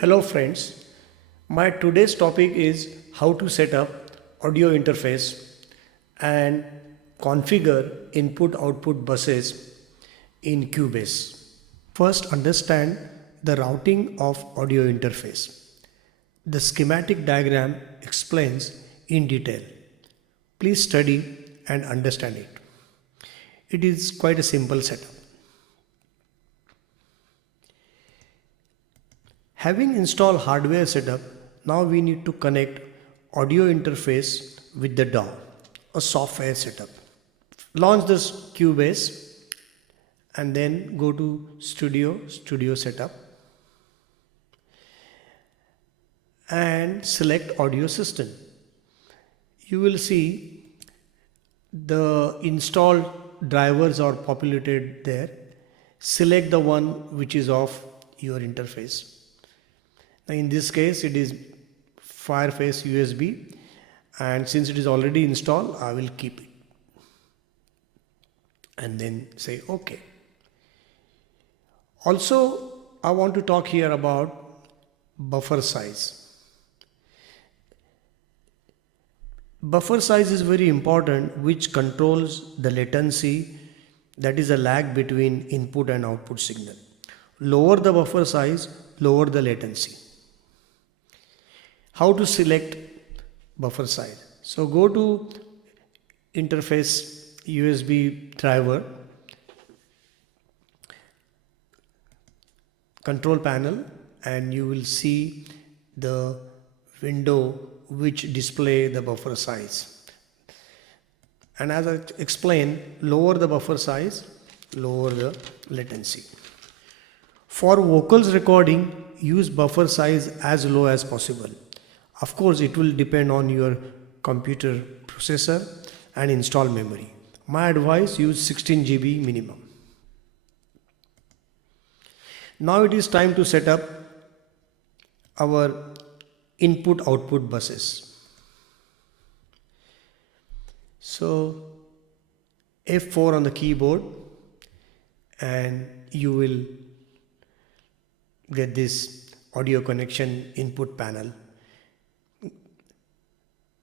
Hello friends, my today's topic is how to set up audio interface and configure input-output buses in Cubase. First, understand the routing of audio interface. The schematic diagram explains in detail. Please study and understand it. It is quite a simple setup. Having installed hardware setup, now we need to connect audio interface with the DAW, a software setup. Launch this Cubase and then go to Studio Setup and select Audio System. You will see the installed drivers are populated there. Select the one which is of your interface. Now in this case it is Interface USB, and since it is already installed I will keep it and then say OK. Also I want to talk here about buffer size. Buffer size is very important, which controls the latency, that is a lag between input and output signal. Lower the buffer size, lower the latency. How to select buffer size? So go to Interface USB driver, control panel, and you will see the window which display the buffer size. And as I explained, lower the buffer size, lower the latency. For vocals recording, use buffer size as low as possible. Of course, it will depend on your computer processor and install memory. My advice, use 16 GB minimum. Now it is time to set up our input-output buses. So F4 on the keyboard and you will get this audio connection input panel.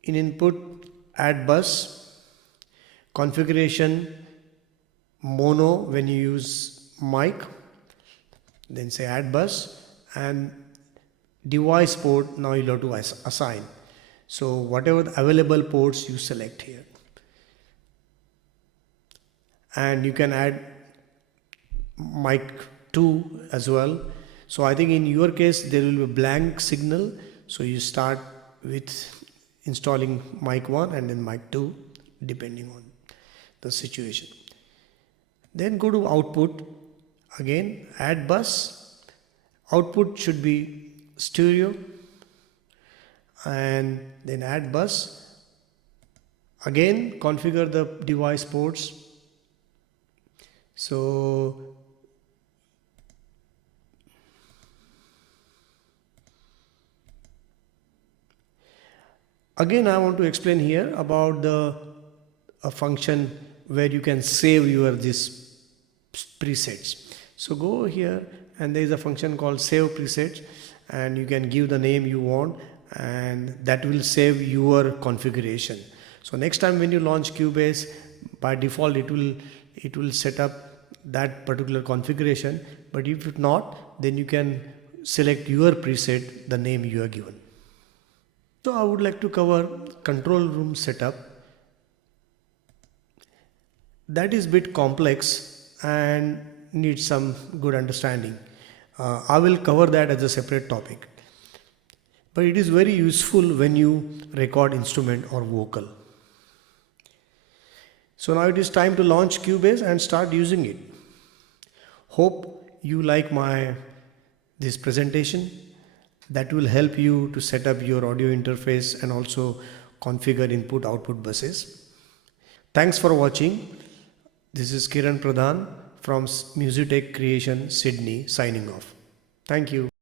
In input, add bus, configuration mono when you use mic, then say add bus, and device port now you'll have to assign. So whatever the available ports you select here. And you can add mic 2 as well. So I think in your case there will be a blank signal. So you start with installing mic 1 and then mic 2 depending on the situation. Then go to output, again add bus, output should be stereo, and then add bus, again configure the device ports. So again I want to explain here about a function where you can save your this presets. So go here and there is a function called save presets, and you can give the name you want and that will save your configuration. So next time when you launch Cubase, by default it will set up that particular configuration, but if not, then you can select your preset, the name you are given. So I would like to cover control room setup. That is a bit complex and needs some good understanding. I will cover that as a separate topic. But it is very useful when you record instrument or vocal. So now it is time to launch Cubase and start using it. Hope you like this presentation. That will help you to set up your audio interface and also configure input-output buses. Thanks for watching. This is Pradhan from Music Tech Creation, Sydney, signing off. Thank you.